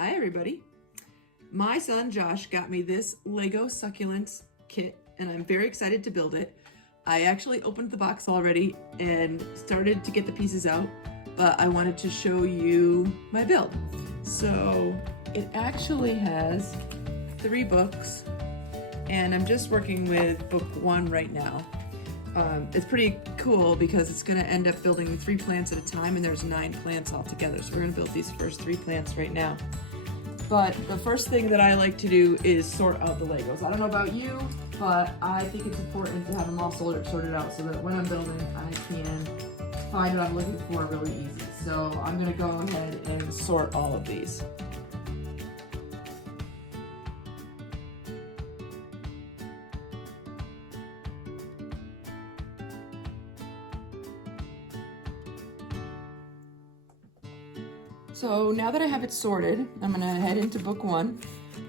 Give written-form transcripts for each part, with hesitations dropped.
Hi everybody. My son Josh got me this Lego Succulents kit and I'm very excited to build it. I actually opened the box already and started to get the pieces out, but I wanted to show you my build. So it actually has 3 books and I'm just working with book 1 right now. It's pretty cool because it's going to end up building 3 plants at a time, and there's 9 plants altogether. So we're going to build these first 3 plants right now. But the first thing that I like to do is sort out the Legos. I don't know about you, but I think it's important to have them all sorted out so that when I'm building, I can find what I'm looking for really easy. So I'm going to go ahead and sort all of these. So now that I have it sorted, I'm gonna head into book 1,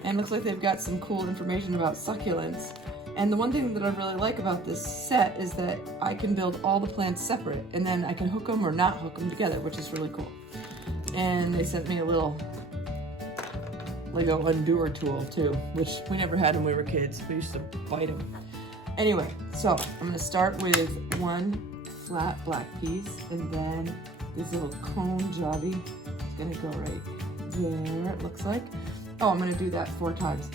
and it looks like they've got some cool information about succulents. And the one thing that I really like about this set is that I can build all the plants separate, and then I can hook them or not hook them together, which is really cool. And they sent me a little Lego undoer tool too, which we never had when we were kids. We used to bite them. Anyway, so I'm gonna start with 1 flat black piece, and then this little cone jobby. Gonna go right there, it looks like. Oh, I'm gonna do that 4 times.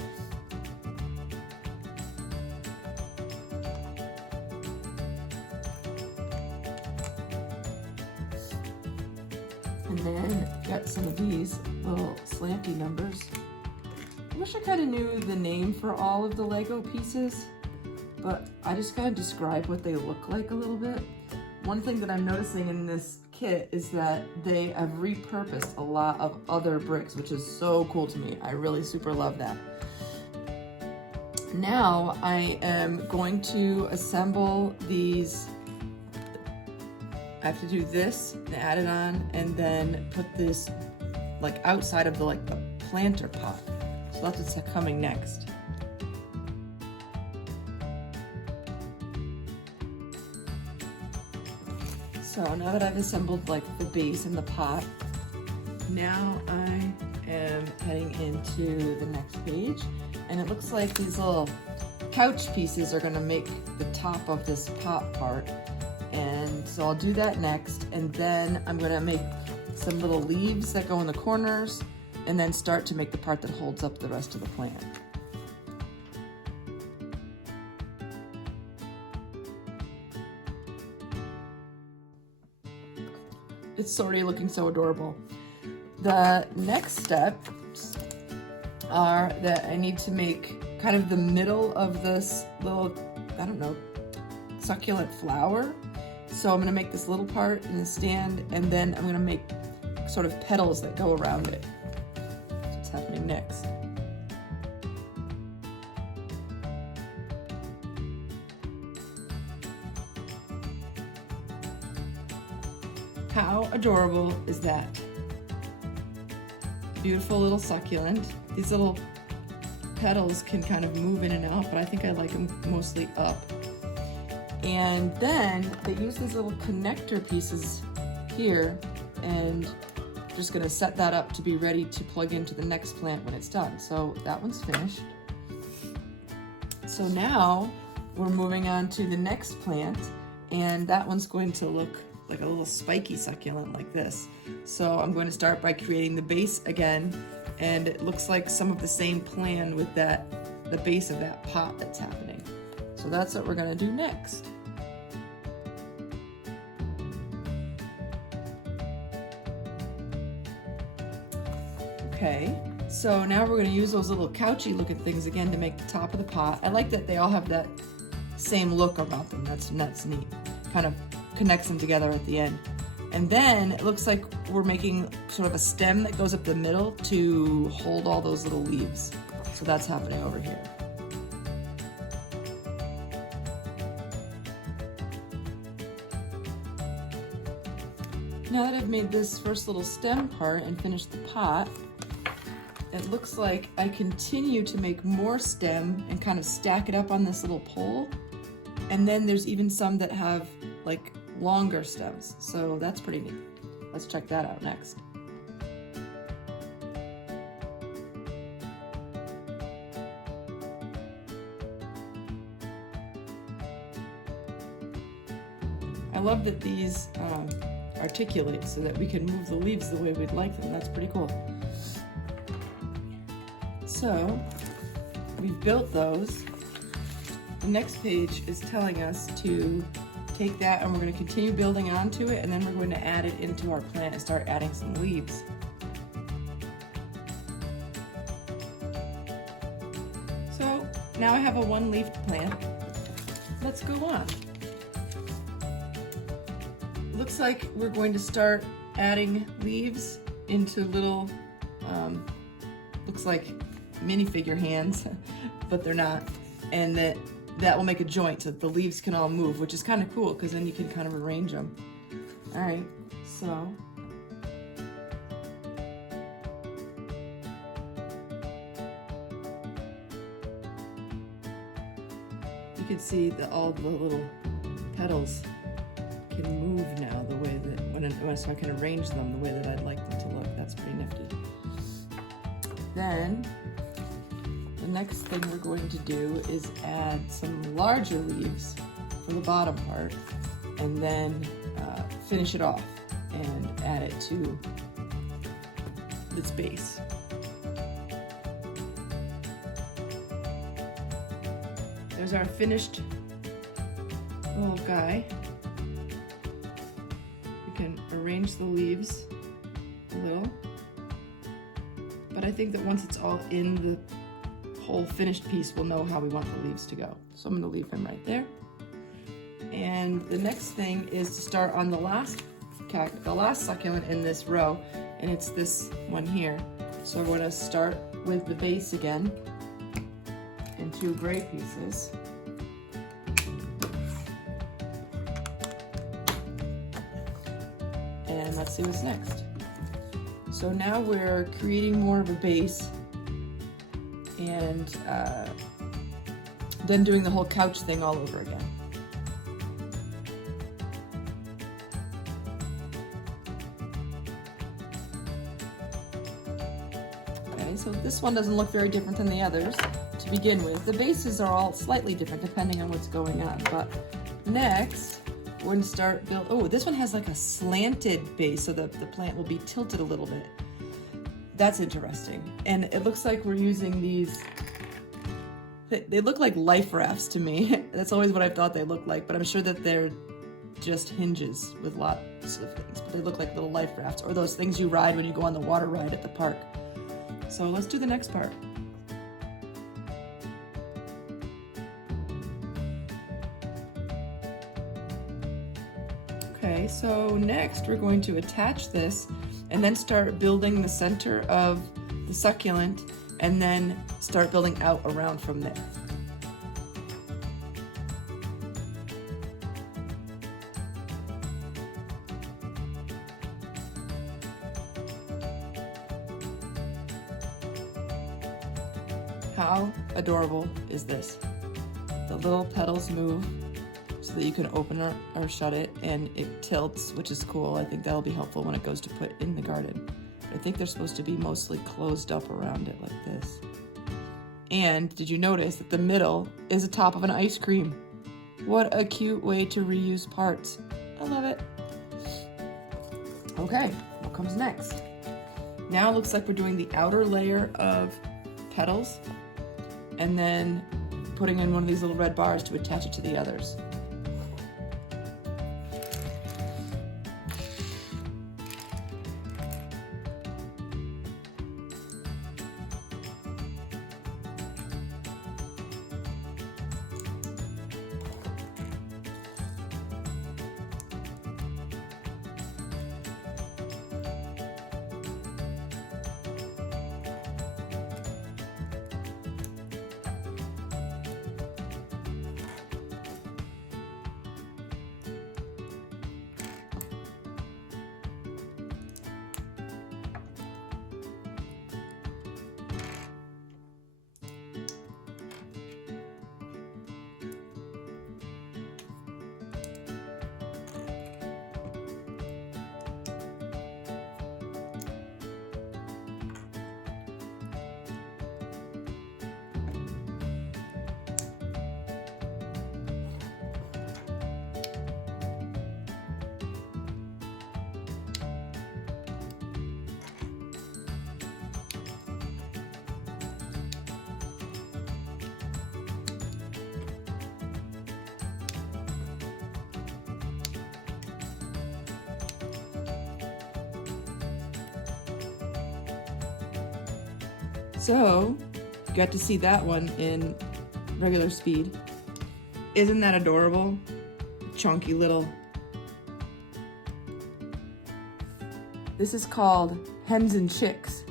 And then got some of these little slanty numbers. I wish I kind of knew the name for all of the Lego pieces, but I just kind of describe what they look like a little bit. One thing that I'm noticing in this kit is that they have repurposed a lot of other bricks, which is so cool to me. I really super love that. Now I am going to assemble these. I have to do this and add it on, and then put this like outside of the planter pot. So that's what's coming next. So now that I've assembled like the base and the pot, now I am heading into the next page, and it looks like these little couch pieces are gonna make the top of this pot part. And so I'll do that next, and then I'm gonna make some little leaves that go in the corners, and then start to make the part that holds up the rest of the plant. It's already looking so adorable. The next steps are that I need to make kind of the middle of this little, I don't know, succulent flower. So I'm gonna make this little part in the stand, and then I'm gonna make sort of petals that go around it. That's what's happening next. How adorable is that? Beautiful little succulent. These little petals can kind of move in and out, but I think I like them mostly up. And then they use these little connector pieces here, and I'm just gonna set that up to be ready to plug into the next plant when it's done. So that one's finished. So now we're moving on to the next plant, and that one's going to look like a little spiky succulent like this. So I'm going to start by creating the base again, and it looks like some of the same plan with the base of that pot that's happening. So that's what we're gonna do next. Okay, so now we're gonna use those little couchy looking things again to make the top of the pot. I like that they all have that same look about them. That's neat. Kind of connects them together at the end. And then it looks like we're making sort of a stem that goes up the middle to hold all those little leaves. So that's happening over here. Now that I've made this first little stem part and finished the pot, it looks like I continue to make more stem and kind of stack it up on this little pole. And then there's even some that have like longer stems, so that's pretty neat. Let's check that out next. I love that these articulate so that we can move the leaves the way we'd like them. That's pretty cool. So we've built those. The next page is telling us to take that and we're going to continue building onto it, and then we're going to add it into our plant and start adding some leaves. So now I have a one-leafed plant. Let's go on. Looks like we're going to start adding leaves into little, looks like minifigure hands, but they're not. And that will make a joint so that the leaves can all move, which is kind of cool because then you can kind of arrange them. All right, so. You can see that all the little petals can move now the way that, so I can arrange them the way that I'd like them to look. That's pretty nifty. Then, the next thing we're going to do is add some larger leaves for the bottom part, and then finish it off and add it to its base. There's our finished little guy. We can arrange the leaves a little, but I think that once it's all in the whole finished piece, we'll know how we want the leaves to go. So I'm going to leave him right there. And the next thing is to start on the last succulent in this row, and it's this one here. So we're going to start with the base again in 2 gray pieces. And let's see what's next. So now we're creating more of a base, and then doing the whole couch thing all over again. Okay, so this one doesn't look very different than the others to begin with. The bases are all slightly different depending on what's going on, but next we're going to start build. Oh, this one has like a slanted base, so the plant will be tilted a little bit. That's interesting. And it looks like we're using these, they look like life rafts to me. That's always what I've thought they look like, but I'm sure that they're just hinges with lots of things. But they look like little life rafts, or those things you ride when you go on the water ride at the park. So let's do the next part. Okay, so next we're going to attach this and then start building the center of the succulent, and then start building out around from there. How adorable is this? The little petals move so that you can open it or shut it, and it tilts, which is cool. I think that'll be helpful when it goes to put in the garden. I think they're supposed to be mostly closed up around it like this. And did you notice that the middle is the top of an ice cream? What a cute way to reuse parts. I love it. Okay, what comes next? Now it looks like we're doing the outer layer of petals and then putting in one of these little red bars to attach it to the others. So, got to see that one in regular speed. Isn't that adorable? Chunky little. This is called hens and chicks.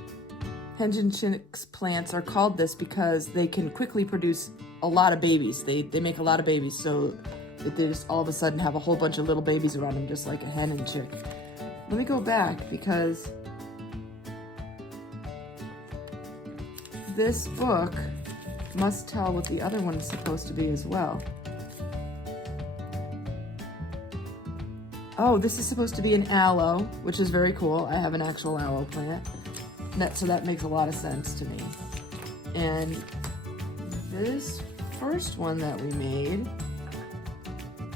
Hens and chicks plants are called this because they can quickly produce a lot of babies. They make a lot of babies, so that they just all of a sudden have a whole bunch of little babies around them, just like a hen and chick. Let me go back because this book must tell what the other one is supposed to be as well. Oh, this is supposed to be an aloe, which is very cool. I have an actual aloe plant. So that makes a lot of sense to me. And this first one that we made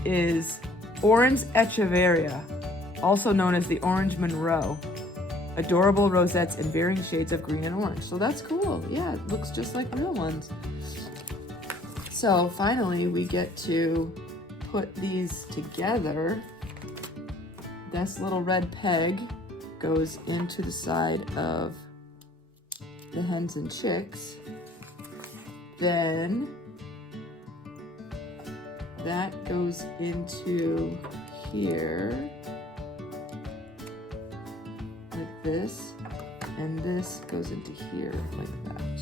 is Orange Echeveria, also known as the Orange Monroe. Adorable rosettes in varying shades of green and orange. So that's cool. Yeah, it looks just like real ones. So finally we get to put these together. This little red peg goes into the side of the hens and chicks. Then that goes into here like this, and this goes into here like that.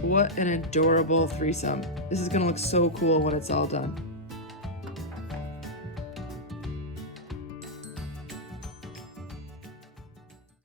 What an adorable threesome. This is gonna look so cool when it's all done.